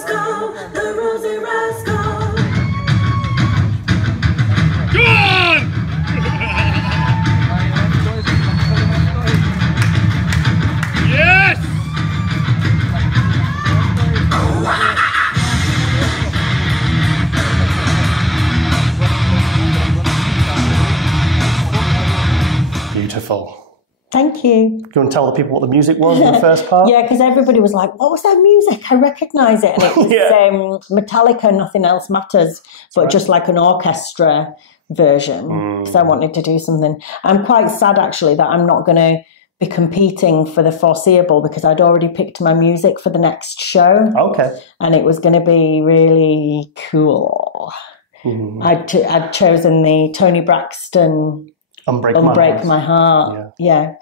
rascal, the Rosie rascal. Good! Yes! Beautiful. Thank you. Do you want to tell the people what the music was in the first part? Yeah, because everybody was like, what was that music? I recognise it. And it was Metallica, Nothing Else Matters, but just like an orchestra version. Because I wanted to do something. I'm quite sad, actually, that I'm not going to be competing for the foreseeable because I'd already picked my music for the next show. Okay. And it was going to be really cool. I'd chosen the Tony Braxton... Unbreak My Heart. Yeah.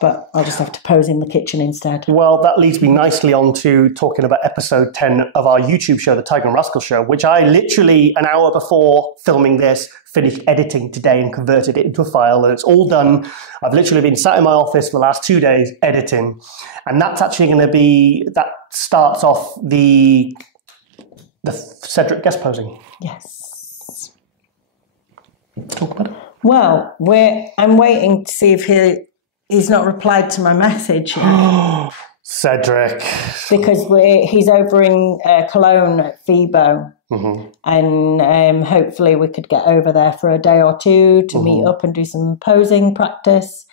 But I'll just have to pose in the kitchen instead. Well, that leads me nicely on to talking about episode 10 of our YouTube show, The Tiger and Rascal Show, which I literally, an hour before filming this, finished editing today and converted it into a file, and it's all done. I've literally been sat in my office for the last 2 days editing, and that's actually going to be, that starts off the Cedric guest posing. Yes. Talk about it. Well, I'm waiting to see if he's not replied to my message yet. Cedric. Because he's over in Cologne at FIBO. And hopefully we could get over there for a day or two to meet up and do some posing practice.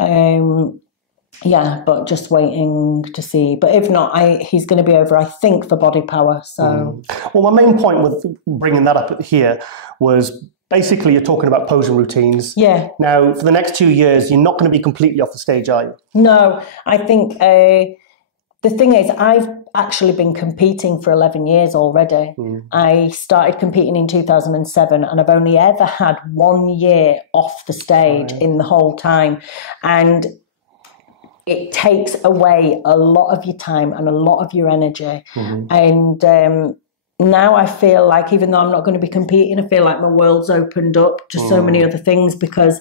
Yeah, but just waiting to see. But if not, he's going to be over, I think, for Body Power. So, Well, my main point with bringing that up here was basically you're talking about posing routines. Yeah. Now, for the next 2 years, you're not going to be completely off the stage, are you? No, I think the thing is, I've actually been competing for 11 years already. I started competing in 2007 and I've only ever had 1 year off the stage in the whole time. And it takes away a lot of your time and a lot of your energy. And now I feel like, even though I'm not going to be competing, I feel like my world's opened up to so many other things because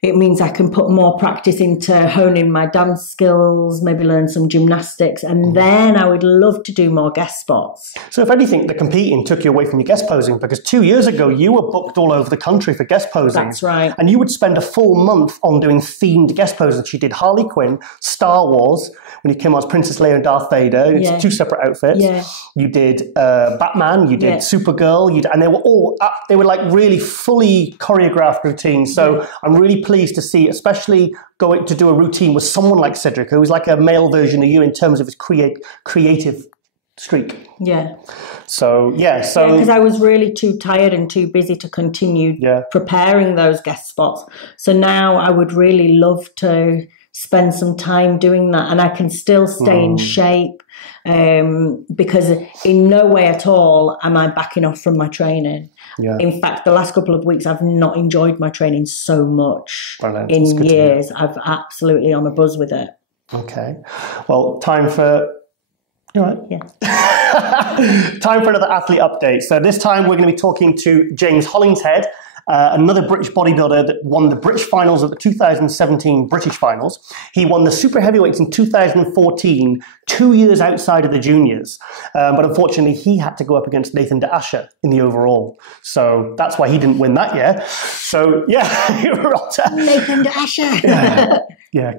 it means I can put more practice into honing my dance skills, maybe learn some gymnastics, and then I would love to do more guest spots. So if anything, the competing took you away from your guest posing, because 2 years ago you were booked all over the country for guest posing. That's right. And you would spend a full month on doing themed guest poses. You did Harley Quinn, Star Wars, when you came on as Princess Leia and Darth Vader. It's 2 separate outfits. Yeah. You did Batman, you did Supergirl, and they were all, they were like really fully choreographed routines. So I'm really pleased to see, especially going to do a routine with someone like Cedric, who is like a male version of you in terms of his creative streak. Yeah. So, because I was really too tired and too busy to continue preparing those guest spots. So now I would really love to spend some time doing that, and I can still stay in shape because in no way at all am I backing off from my training. In fact, the last couple of weeks I've not enjoyed my training so much in years. I've absolutely on a buzz with it. Okay. Well, time for... You all right? Yeah. Time for another athlete update. So this time we're going to be talking to James Hollingshead, another British bodybuilder that won the British finals at the 2017 British finals. He won the super heavyweights in 2014, 2 years outside of the juniors. But unfortunately, he had to go up against Nathan DeAsher in the overall. So that's why he didn't win that year. So, yeah. Nathan DeAsher. Yeah,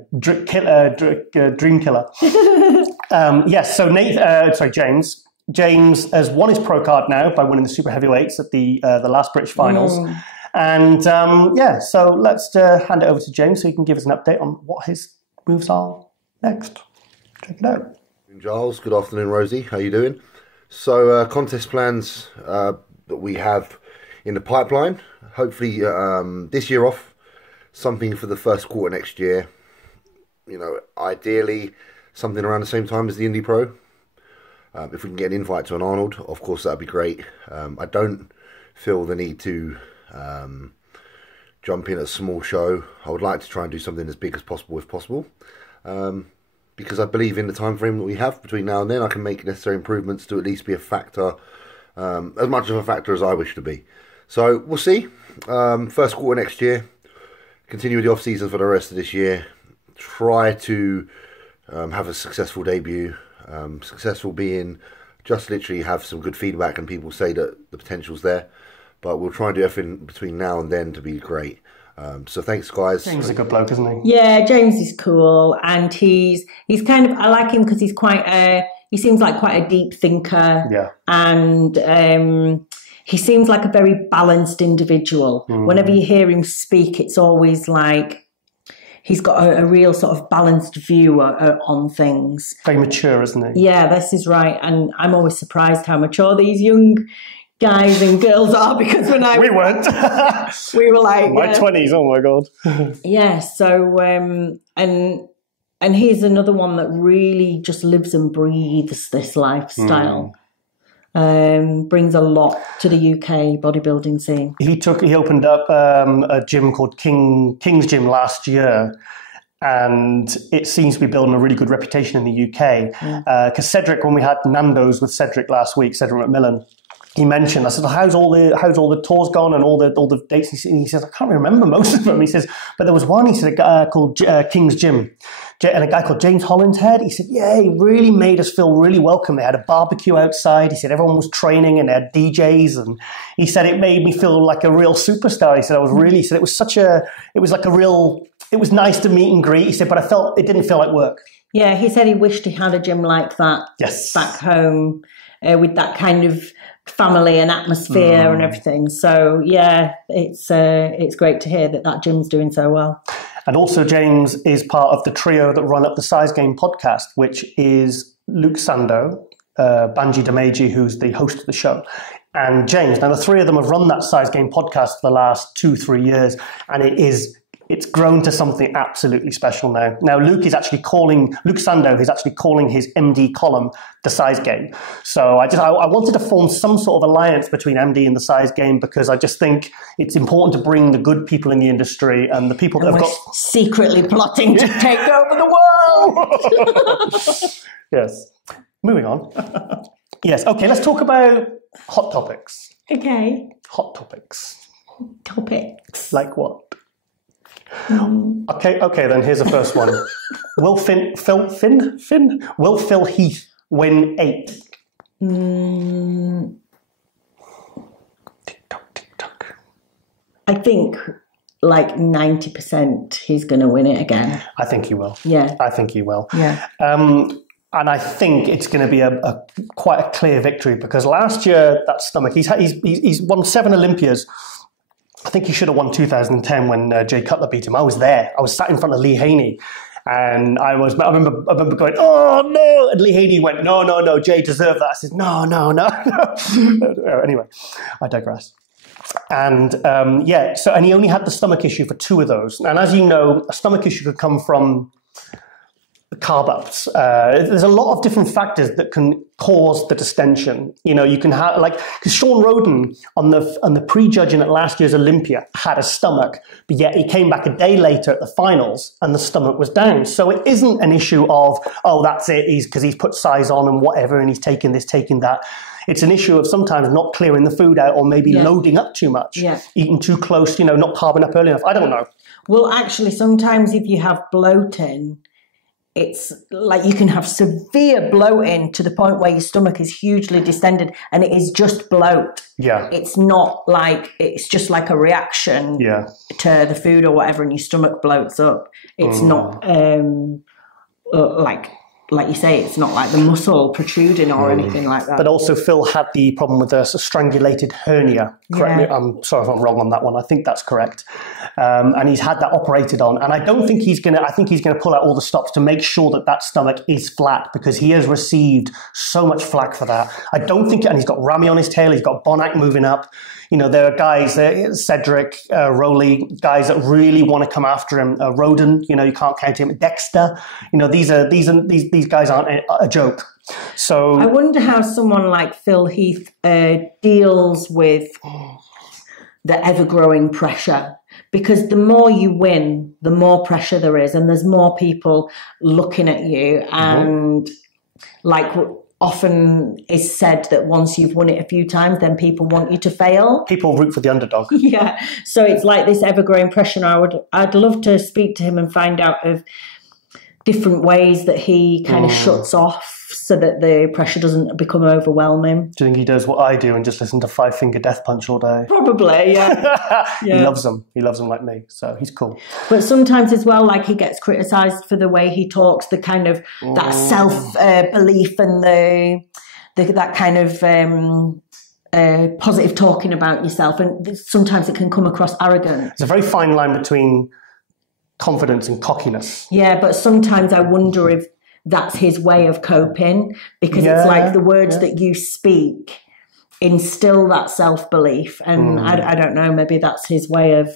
dream killer. Yes, so James. James has won his pro card now by winning the super heavyweights at the last British finals. And so let's hand it over to James so he can give us an update on what his moves are next. Check it out. Giles, good afternoon, Rosie. How you doing? So contest plans that we have in the pipeline. Hopefully this year off, something for the first quarter next year. You know, ideally something around the same time as the Indy Pro. If we can get an invite to an Arnold, of course, that'd be great. I don't feel the need to jump in at a small show. I would like to try and do something as big as possible, if possible. Because I believe in the time frame that we have between now and then, I can make necessary improvements to at least be a factor, as much of a factor as I wish to be. So we'll see. First quarter next year, continue with the off-season for the rest of this year. Try to have a successful debut. Successful being just literally have some good feedback and people say that the potential's there. But we'll try and do everything between now and then to be great. So thanks, guys. James is a good bloke, isn't he? Yeah, James is cool, and he's kind of, I like him because he's he seems like quite a deep thinker. Yeah. And he seems like a very balanced individual. Whenever you hear him speak, it's always like he's got a real sort of balanced view on things. Very mature, isn't he? Yeah, this is right. And I'm always surprised how mature these young guys and girls are, because when We weren't. we were like My 20s, oh my God. yeah. So and he's another one that really just lives and breathes this lifestyle. Brings a lot to the UK bodybuilding scene. He opened up a gym called King's Gym last year, and it seems to be building a really good reputation in the UK. Because Cedric, when we had Nando's with Cedric last week, Cedric McMillan, he mentioned, I said, how's all the tours gone and all the dates? And he says, I can't remember most of them. He says, but there was one, he said, a guy called King's Gym, and a guy called James Hollingshead. He said, yeah, he really made us feel really welcome. They had a barbecue outside. He said, everyone was training and they had DJs. And he said, it made me feel like a real superstar. He said, it was nice to meet and greet. He said, but it didn't feel like work. Yeah, he said he wished he had a gym like that back home with that kind of family and atmosphere and everything. So yeah, it's great to hear that gym's doing so well. And also James is part of the trio that run up the Size Game podcast, which is Luke Sando, Banji Dameji, who's the host of the show, and James. Now the three of them have run that Size Game podcast for the last 2-3 years, and it's grown to something absolutely special now. Now, Luke Sando is actually calling his MD column The Size Game. So I wanted to form some sort of alliance between MD and The Size Game, because I just think it's important to bring the good people in the industry and the people that have got... secretly plotting to take over the world. Yes. Moving on. Yes. Okay, let's talk about hot topics. Okay. Hot topics. Topics. Like what? Okay, then here's the first one. Will Phil Heath win 8? Tick-tock. I think like 90% he's going to win it again. I think he will. Yeah. I think he will. Yeah. And I think it's going to be quite a clear victory, because last year, that stomach, he's won 7 Olympias. I think he should have won 2010 when Jay Cutler beat him. I was there. I was sat in front of Lee Haney, and I remember going, "Oh no!" And Lee Haney went, "No, Jay deserved that." I said, "No." Anyway, I digress. And and he only had the stomach issue for 2 of those. And as you know, a stomach issue could come from carb ups. There's a lot of different factors that can cause the distension. You can have, because Sean Roden on the prejudging at last year's Olympia had a stomach, but yet he came back a day later at the finals and the stomach was down. So it isn't an issue of, oh, that's it, because he's put size on and whatever, and he's taking this, taking that. It's an issue of sometimes not clearing the food out, or maybe loading up too much, eating too close, not carbing up early enough. I don't know. Well, actually, sometimes if you have bloating, it's like you can have severe bloating to the point where your stomach is hugely distended, and it is just bloat. Yeah. It's not like, it's just like a reaction to the food or whatever, and your stomach bloats up. It's not like you say, it's not like the muscle protruding or anything like that. But also Phil had the problem with a strangulated hernia. Correct me, I'm sorry if I'm wrong on that one. I think that's correct. And he's had that operated on. And I don't think I think he's going to pull out all the stops to make sure that that is flat, because he has received so much flack for that. I don't think, and he's got Rami on his tail, he's got Bonac moving up. There are guys, Cedric, Rowley, guys that really want to come after him. Roden, you can't count him. Dexter, these guys aren't a joke. So I wonder how someone like Phil Heath deals with the ever-growing pressure, because the more you win, the more pressure there is, and there's more people looking at you, and often is said that once you've won it a few times, then people want you to fail. People root for the underdog. Yeah. So it's like this ever-growing pressure. I'd love to speak to him and find out of different ways that he kind of shuts off so that the pressure doesn't become overwhelming. Do you think he does what I do and just listen to Five Finger Death Punch all day? Probably, yeah. He loves them. He loves them like me, so he's cool. But sometimes as well, like, he gets criticised for the way he talks, the kind of that self-belief and that kind of positive talking about yourself, and sometimes it can come across arrogant. It's a very fine line between confidence and cockiness. Yeah, but sometimes I wonder if that's his way of coping, because it's like the words that you speak instill that self-belief, and I don't know, maybe that's his way of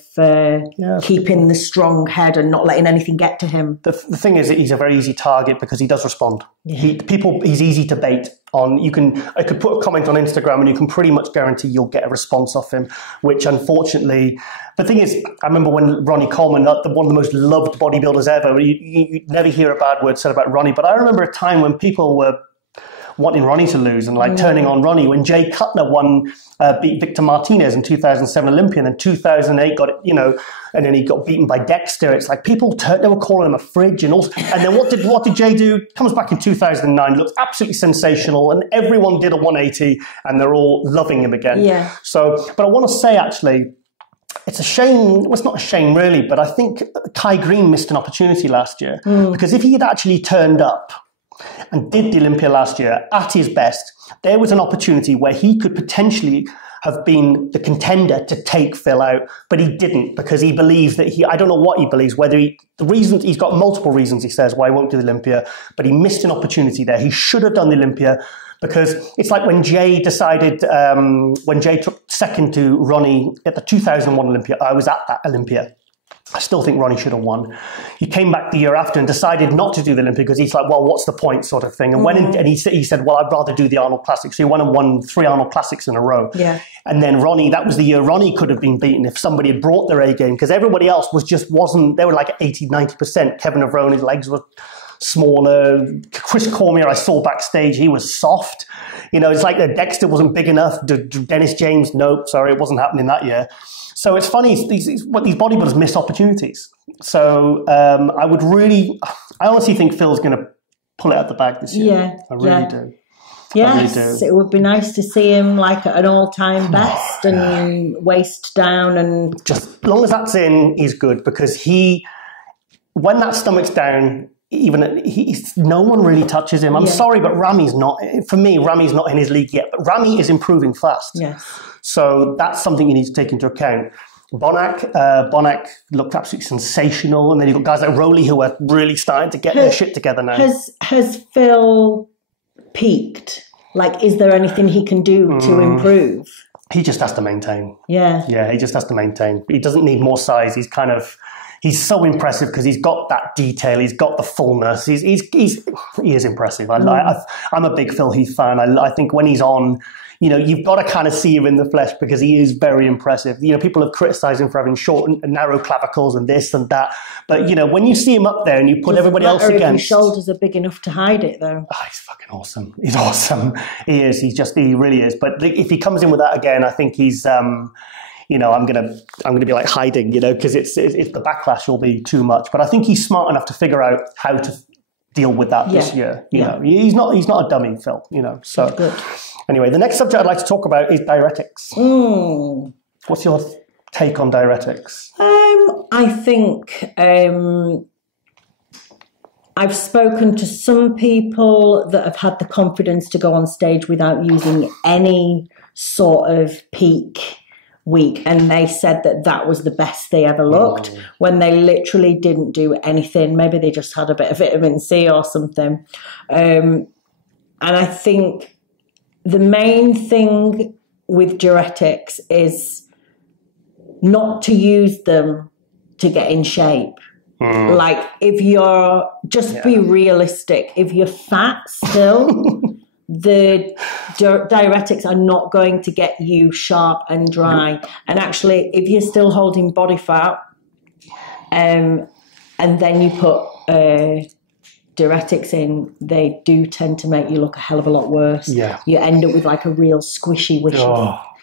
keeping the strong head and not letting anything get to him. The thing is that he's a very easy target because he does respond. He's easy to bait on. I could put a comment on Instagram and you can pretty much guarantee you'll get a response off him, which unfortunately, the thing is, I remember when Ronnie Coleman, one of the most loved bodybuilders ever, you never hear a bad word said about Ronnie, but I remember a time when people were wanting Ronnie to lose and like turning on Ronnie when Jay Cutler beat Victor Martinez in 2007 Olympia, and then 2008 got it, and then he got beaten by Dexter. It's like people they were calling him a fridge, and then what did Jay do? Comes back in 2009, looks absolutely sensational, and everyone did a 180, and they're all loving him again. Yeah. So, but I want to say actually, it's a shame. Well, it's not a shame really, but I think Kai Green missed an opportunity last year because if he had actually turned up and did the Olympia last year at his best, there was an opportunity where he could potentially have been the contender to take Phil out, but he didn't because he believes that I don't know what he believes, he's got multiple reasons he says why he won't do the Olympia, but he missed an opportunity there. He should have done the Olympia because it's like when Jay decided, when Jay took second to Ronnie at the 2001 Olympia, I was at that Olympia. I still think Ronnie should have won. He came back the year after and decided not to do the Olympia because he's like, well, what's the point sort of thing. And he said, well, I'd rather do the Arnold Classics. So he won 3 Arnold Classics in a row. Yeah. And then Ronnie, that was the year Ronnie could have been beaten if somebody had brought their A game, because everybody else wasn't, they were like 80, 90%. Kevin Avrone's legs were smaller. Chris Cormier, I saw backstage, he was soft. It's like that Dexter wasn't big enough. Dennis James, nope, sorry, it wasn't happening that year. So it's funny, these bodybuilders miss opportunities. So I honestly think Phil's going to pull it out the bag this year. Yeah, I really do. Yes, I really do. It would be nice to see him like at an all-time best and waist down, and just as long as that's in, he's good, because when that stomach's down, no one really touches him. I'm sorry, but Rami's not. For me, Rami's not in his league yet, but Rami is improving fast. Yes. So that's something you need to take into account. Bonac looked absolutely sensational, and then you've got guys like Rowley who are really starting to get their shit together now. Has Phil peaked? Like, is there anything he can do to improve? He just has to maintain. Yeah. Yeah, he just has to maintain. He doesn't need more size. He's so impressive because he's got that detail. He's got the fullness. He is impressive. I'm a big Phil Heath fan. I think when he's on, you've got to kind of see him in the flesh because he is very impressive. People have criticised him for having short and narrow clavicles and this and that. But, when you see him up there and you put everybody else against... His shoulders are big enough to hide it, though. Oh, he's fucking awesome. He's awesome. He is. He really is. But if he comes in with that again, I think he's... I'm gonna be like hiding, because it's the backlash will be too much. But I think he's smart enough to figure out how to deal with that this year. He's not a dummy, Phil. So good. Anyway, the next subject I'd like to talk about is diuretics. What's your take on diuretics? I think I've spoken to some people that have had the confidence to go on stage without using any sort of peak week, and they said that was the best they ever looked when they literally didn't do anything. Maybe they just had a bit of vitamin C or something. And I think the main thing with diuretics is not to use them to get in shape. Like, if you're be realistic. If you're fat still, the diuretics are not going to get you sharp and dry. And actually, if you're still holding body fat, and then you put diuretics in, they do tend to make you look a hell of a lot worse. Yeah. You end up with like a real squishy wishy.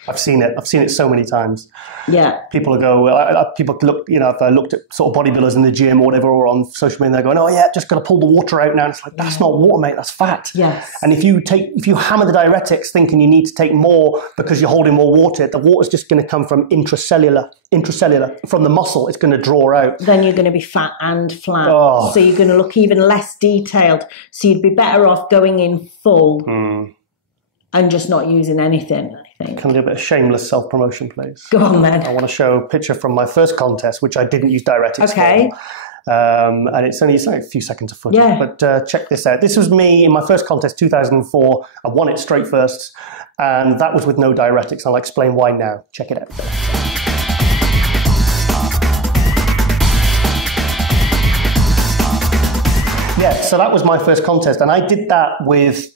I've seen it. I've seen it so many times. Yeah. People look, I've looked at sort of bodybuilders in the gym or whatever, or on social media, they're going, oh yeah, just got to pull the water out now. And it's like, that's not water, mate, that's fat. Yes. And if you hammer the diuretics thinking you need to take more because you're holding more water, the water's just going to come from intracellular, from the muscle, it's going to draw out. Then you're going to be fat and flat. Oh. So you're going to look even less detailed. So you'd be better off going in full and just not using anything, I think. Can I do a bit of shameless self-promotion, please? Go on then. I want to show a picture from my first contest, which I didn't use diuretics for. And it's only a few seconds of footage. Yeah. But check this out. This was me in my first contest, 2004. I won it straight first. And that was with no diuretics. I'll explain why now. Check it out. Yeah, so that was my first contest. And I did that with...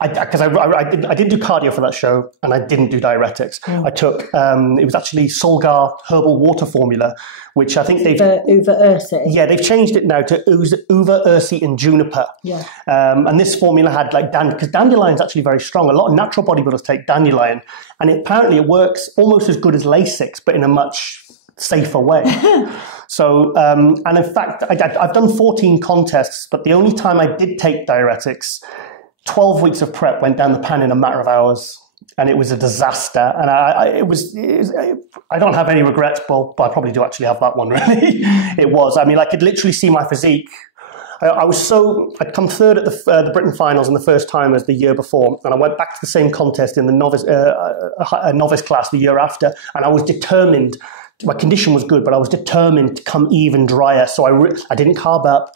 Because I did do cardio for that show, and I didn't do diuretics. I took it was actually Solgar herbal water formula, which I think they've Uva Ursi. Yeah, they've changed it now to Uva Ursi and Juniper. Yeah. And this formula had like because dandelion's actually very strong. A lot of natural bodybuilders take dandelion, and apparently it works almost as good as Lasix, but in a much safer way. So, and in fact, I've done 14 contests, but the only time I did take diuretics, 12 weeks of prep went down the pan in a matter of hours, and it was a disaster. And I don't have any regrets, but I probably do actually have that one, really. It was. I mean, I could literally see my physique. I'd come third at the Britain finals in the first time as the year before, and I went back to the same contest in the novice class the year after, and I was determined. My condition was good, but I was determined to come even drier. So I didn't carb up.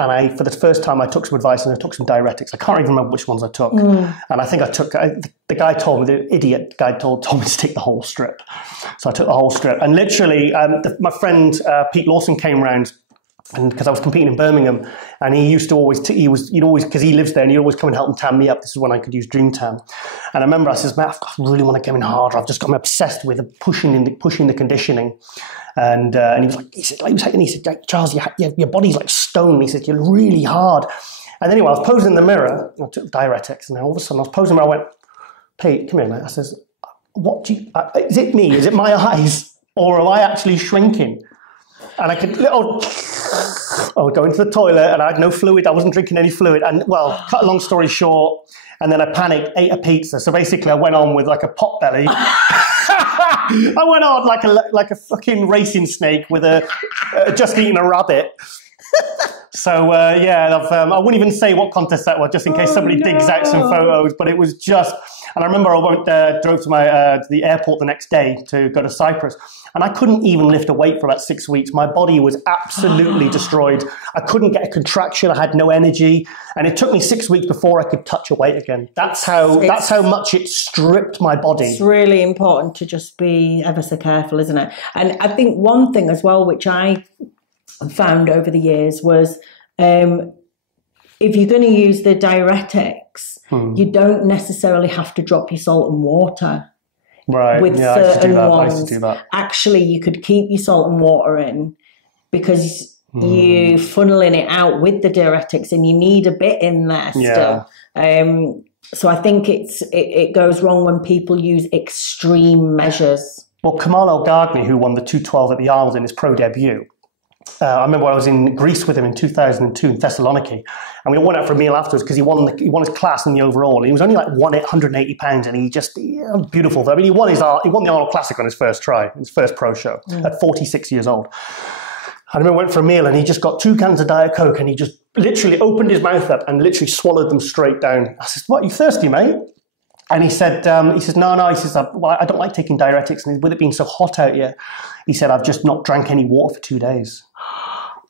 And for the first time, I took some advice and I took some diuretics. I can't even remember which ones I took. And I think the guy told me, the idiot guy told me to take the whole strip. So I took the whole strip. And literally, my friend Pete Lawson came round, and because I was competing in Birmingham, and he used to always, because he lives there, and he'd always come and help and tan me up. This is when I could use Dream Tan. And I remember I said, man, I really want to get in harder. I've just got me obsessed with pushing the conditioning. And he was like, Giles, your body's like stone. He said, you're really hard. And anyway, I was posing in the mirror, and I took diuretics, and then all of a sudden I was posing in the mirror, I went, Pete, come here, mate. I says, is it me? Is it my eyes? Or am I actually shrinking? And I could, I would go into the toilet, and I had no fluid. I wasn't drinking any fluid. And well, cut a long story short, and then I panicked, ate a pizza. So basically I went on with like a pot belly. I went on like a fucking racing snake with just eating a rabbit. So I wouldn't even say what contest that was, just in case somebody digs out some photos. But it was just, and I remember I drove to the airport the next day to go to Cyprus, and I couldn't even lift a weight for about 6 weeks. My body was absolutely destroyed. I couldn't get a contraction. I had no energy, and it took me 6 weeks before I could touch a weight again. That's how much it stripped my body. It's really important to just be ever so careful, isn't it? And I think one thing as well, which I found over the years, was if you're going to use the diuretics, you don't necessarily have to drop your salt and water. Right. With yeah, certain I used to do ones. that. Actually, you could keep your salt and water in because you're funneling it out with the diuretics, and you need a bit in there still. So I think it goes wrong when people use extreme measures. Well, Kamal El-Gagni, who won the 212 at the Isles in his pro debut, I remember I was in Greece with him in 2002 in Thessaloniki, and we went out for a meal afterwards because he won his class in the overall. He was only like 180 pounds, and he beautiful. I mean, he won the Arnold Classic on his first try, his first pro show at 46 years old. I remember we went for a meal, and he just got 2 cans of Diet Coke, and he just literally opened his mouth up and literally swallowed them straight down. I said, "What? Are you thirsty, mate?" And he said, no. He says, well, I don't like taking diuretics, and with it being so hot out here, he said, I've just not drank any water for 2 days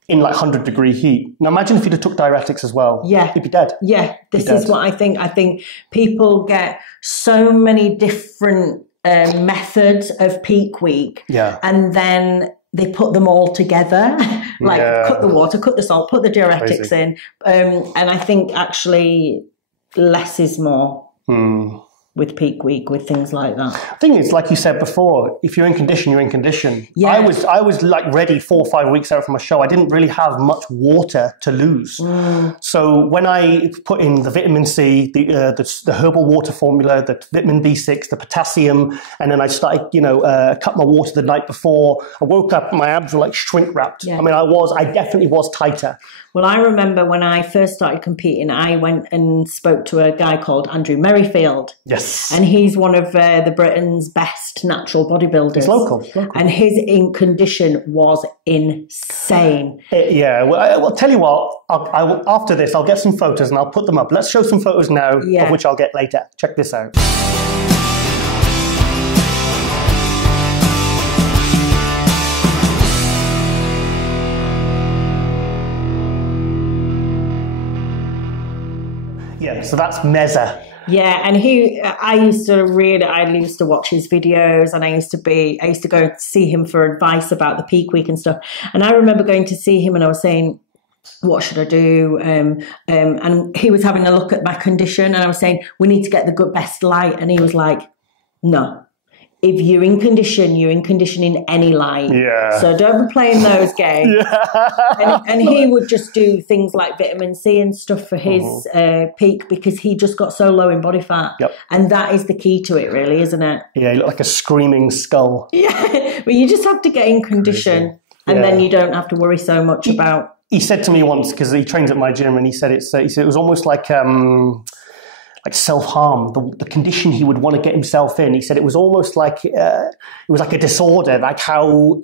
in like 100-degree heat. Now imagine if you'd have took diuretics as well. Yeah. You'd be dead. Yeah, this is what I think. I think people get so many different methods of peak week, and then they put them all together, cut the water, cut the salt, put the diuretics in. And I think actually less is more. with peak week, with things like that. The thing is, like you said before, if you're in condition, you're in condition. Yeah. I was like ready 4 or 5 weeks out from a show. I didn't really have much water to lose. So when I put in the vitamin C, the herbal water formula, the vitamin B6, the potassium, and then I started, cut my water the night before. I woke up, my abs were like shrink wrapped. Yeah. I mean, I definitely was tighter. Well, I remember when I first started competing, I went and spoke to a guy called Andrew Merrifield. Yes. And he's one of the Britain's best natural bodybuilders. He's local. And his in condition was insane. Yeah. Well, I'll tell you what, after this, I'll get some photos and I'll put them up. Let's show some photos now, of which I'll get later. Check this out. Yeah, so that's Meza. Yeah, and I used to watch his videos, and I used to go see him for advice about the peak week and stuff. And I remember going to see him and I was saying, what should I do? And he was having a look at my condition and I was saying, we need to get the best light. And he was like, no. If you're in condition, you're in condition in any light. Yeah. So don't be playing those games. Yeah. And he would just do things like vitamin C and stuff for his peak because he just got so low in body fat. Yep. And that is the key to it, really, isn't it? Yeah, you look like a screaming skull. Yeah. But you just have to get in condition and then you don't have to worry so much about... He said to me once, because he trains at my gym, and he said it was almost like self-harm, the condition he would want to get himself in. He said it was almost like it was like a disorder, like how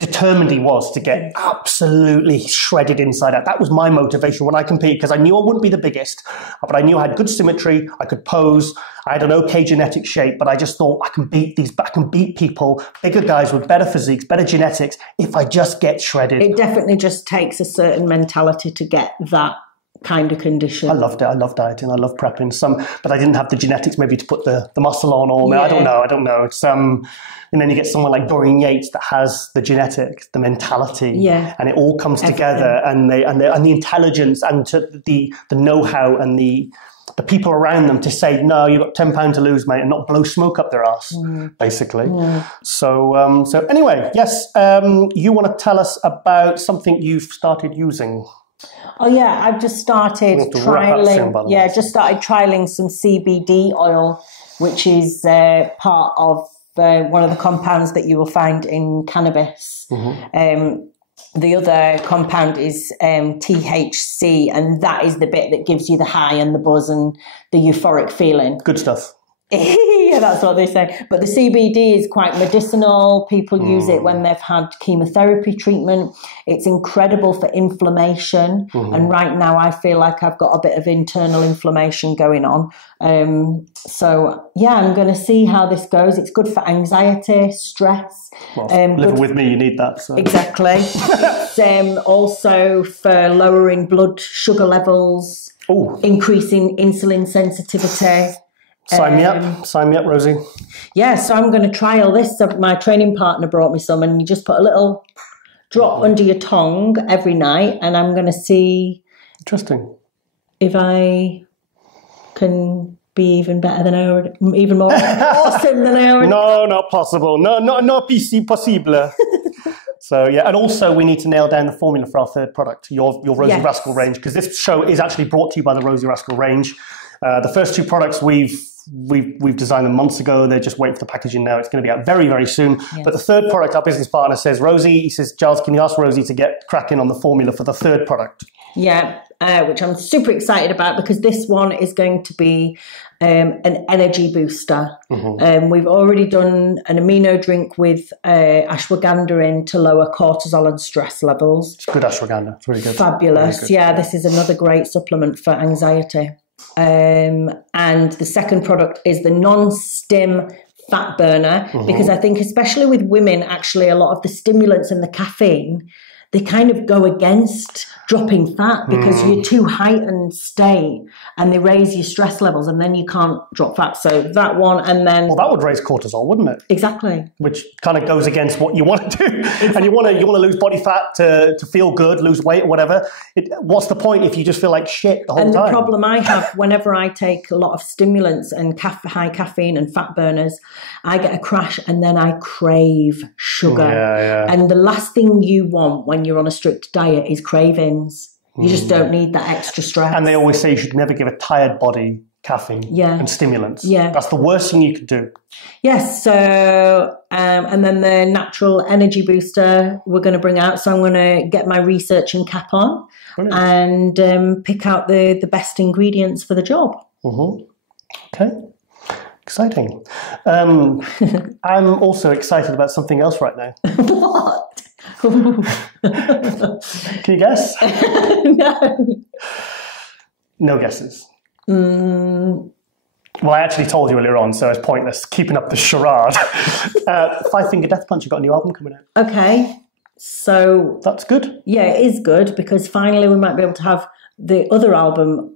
determined he was to get absolutely shredded inside out. That was my motivation when I competed, because I knew I wouldn't be the biggest, but I knew I had good symmetry, I could pose, I had an okay genetic shape, but I just thought I can beat people, bigger guys with better physiques, better genetics, if I just get shredded. It definitely just takes a certain mentality to get that kind of condition. I loved it. I love dieting. I love prepping. But I didn't have the genetics maybe to put the muscle on, or I don't know. It's and then you get someone like Dorian Yates that has the genetics, the mentality, and it all comes together, and the intelligence and the know-how and the people around them to say, no, you've got 10 pounds to lose, mate, and not blow smoke up their ass, basically. So anyway, yes, you want to tell us about something you've started using? Oh yeah, I've just started trialing. Yeah, just started trialing some CBD oil, which is part of one of the compounds that you will find in cannabis. The other compound is THC, and that is the bit that gives you the high and the buzz and the euphoric feeling. Good stuff. Yeah, that's what they say. But the CBD is quite medicinal. People use it when they've had chemotherapy treatment. It's incredible for inflammation. And right now I feel like I've got a bit of internal inflammation going on. So, yeah, I'm going to see how this goes. It's good for anxiety, stress. Well, living with me, you need that. So. Exactly. It's also for lowering blood sugar levels, increasing insulin sensitivity. Sign me up, Rosie. Yeah, so I'm going to trial this. So my training partner brought me some, and you just put a little drop under your tongue every night, and I'm going to see. Interesting. If I can be even better than I already, even more awesome than I already. No, not possible. No, possible. So yeah, and also we need to nail down the formula for our third product, your Rosie Rascal range, because this show is actually brought to you by the Rosie Rascal range. The first two products we've designed them months ago. They're just waiting for the packaging now. It's going to be out very, very soon. Yeah. But the third product, our business partner says, he says, Giles, can you ask Rosie to get cracking on the formula for the third product? Yeah, which I'm super excited about, because this one is going to be an energy booster. We've already done an amino drink with ashwagandha in to lower cortisol and stress levels. It's good ashwagandha. It's really good. Fabulous. Really good. Yeah, this is another great supplement for anxiety. And the second product is the non-stim fat burner, because I think especially with women, actually a lot of the stimulants and the caffeine, they kind of go against dropping fat because you're too heightened state and they raise your stress levels and then you can't drop fat. So that one, and then... Well, that would raise cortisol, wouldn't it? Exactly. Which kind of goes against what you want to do. Exactly. And you want to lose body fat to feel good, lose weight or whatever. What's the point if you just feel like shit the whole time? And the problem I have, whenever I take a lot of stimulants and high caffeine and fat burners, I get a crash and then I crave sugar. Yeah. And the last thing you want when you're on a strict diet is cravings. You just don't need that extra stress. And they always say you should never give a tired body caffeine and stimulants. Yeah. That's the worst thing you could do. Yes. So, and then the natural energy booster we're going to bring out. So I'm going to get my researching cap on. Brilliant. And pick out the best ingredients for the job. Okay. Exciting. I'm also excited about something else right now. What? Can you guess? No. No guesses. Well, I actually told you earlier on, so it's pointless keeping up the charade. Five Finger Death Punch, you've got a new album coming out. Okay. So... That's good. Yeah, it is good because finally we might be able to have the other album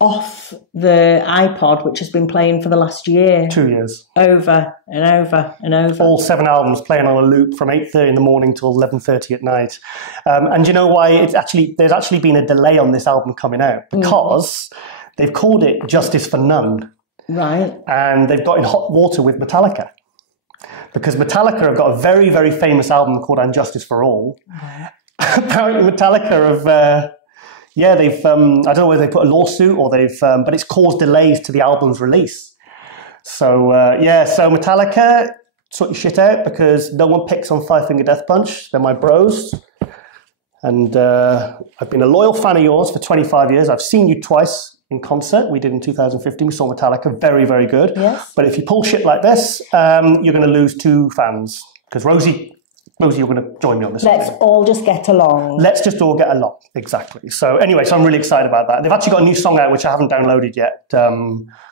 off the iPod, which has been playing for the last year. 2 years. Over and over and over. All 7 albums playing on a loop from 8:30 in the morning till 11:30 at night. And you know why? There's actually been a delay on this album coming out because they've called it Justice for None. Right. And they've got in hot water with Metallica. Because Metallica have got a very, very famous album called Injustice for All. Right. Apparently Metallica have... they've, I don't know whether they put a lawsuit or they've, but it's caused delays to the album's release. So, so Metallica, sort your shit out because no one picks on Five Finger Death Punch. They're my bros. And I've been a loyal fan of yours for 25 years. I've seen you twice in concert. We did in 2015. We saw Metallica. Very, very good. Yes. But if you pull shit like this, you're going to lose 2 fans. Because Rosie, you're going to join me on this. Let's all just get along. Let's just all get along. Exactly. So anyway, I'm really excited about that. They've actually got a new song out, which I haven't downloaded yet,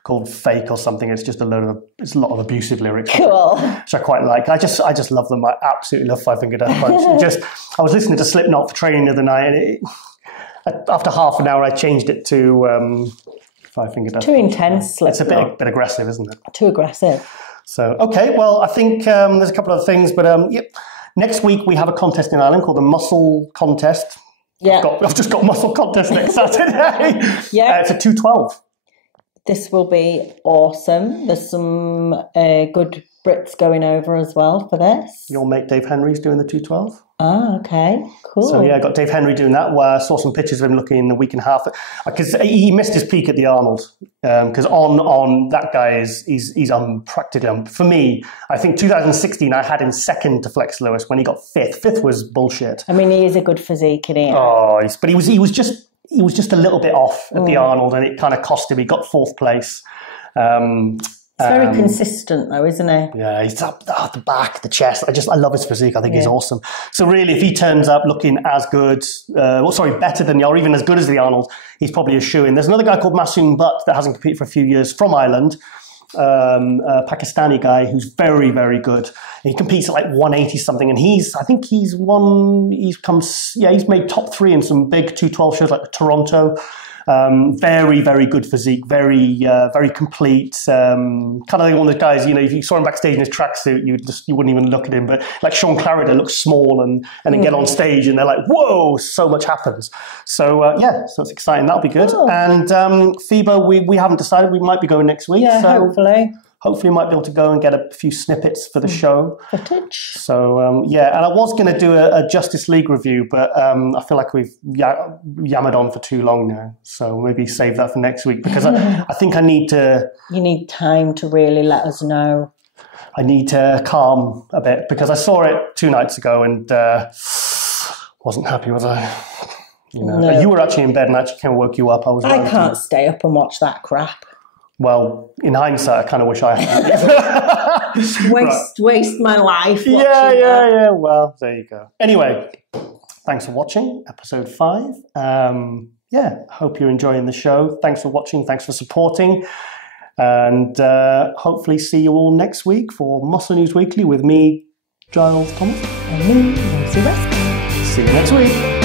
called Fake or something. It's just a lot of abusive lyrics. Cool. Which I quite like. I just love them. I absolutely love Five Finger Death Punch. I was listening to Slipknot for training the other night, and after half an hour, I changed it to Five Finger Death Punch. Too intense. It's a bit aggressive, isn't it? Too aggressive. So, okay, well, I think there's a couple of things, but next week we have a contest in Ireland called the Muscle Contest. Yeah. I've just got Muscle Contest next Saturday. Yeah. It's a 212. This will be awesome. There's some good Brits going over as well for this. Your mate Dave Henry's doing the 212. Ah, okay, cool. So yeah, I got Dave Henry doing that. Where I saw some pictures of him looking in a week and a half because he missed his peak at the Arnold. Because on that guy he's practically for me. I think 2016 I had him second to Flex Lewis when he got fifth. Fifth was bullshit. I mean, he is a good physique, isn't he? Oh, but he was just a little bit off at the Arnold, and it kind of cost him. He got fourth place. It's very consistent, though, isn't it? Yeah, he's up the back, the chest. I love his physique. I think he's awesome. So really, if he turns up looking as good, better than or even as good as the Arnold, he's probably a shoo-in. There's another guy called Masoom Butt that hasn't competed for a few years from Ireland, a Pakistani guy who's very, very good. He competes at like 180 something, and he's made top 3 in some big 212 shows like Toronto. Very, very good physique, very, very complete. Kind of like one of those guys, if you saw him backstage in his tracksuit, you wouldn't even look at him. But like Sean Clarida looks small and then get on stage and they're like, whoa, so much happens. So so it's exciting. That'll be good. Oh. And FIBA, we haven't decided. We might be going next week. Yeah, so hopefully. Hopefully, we might be able to go and get a few snippets for the show. Footage. So, and I was going to do a Justice League review, but I feel like we've yammered on for too long now. So maybe save that for next week because I think I need to... You need time to really let us know. I need to calm a bit because I saw it 2 nights ago and wasn't happy, was I? No. You were actually in bed and I actually kind of woke you up. I can't stay up and watch that crap. Well, in hindsight, I kind of wish I had. Waste my life. Yeah. Well, there you go. Anyway, thanks for watching episode 5. Hope you're enjoying the show. Thanks for watching. Thanks for supporting. And hopefully see you all next week for Muscle News Weekly with me, Giles Thomas. And me, Rosie. See you next week.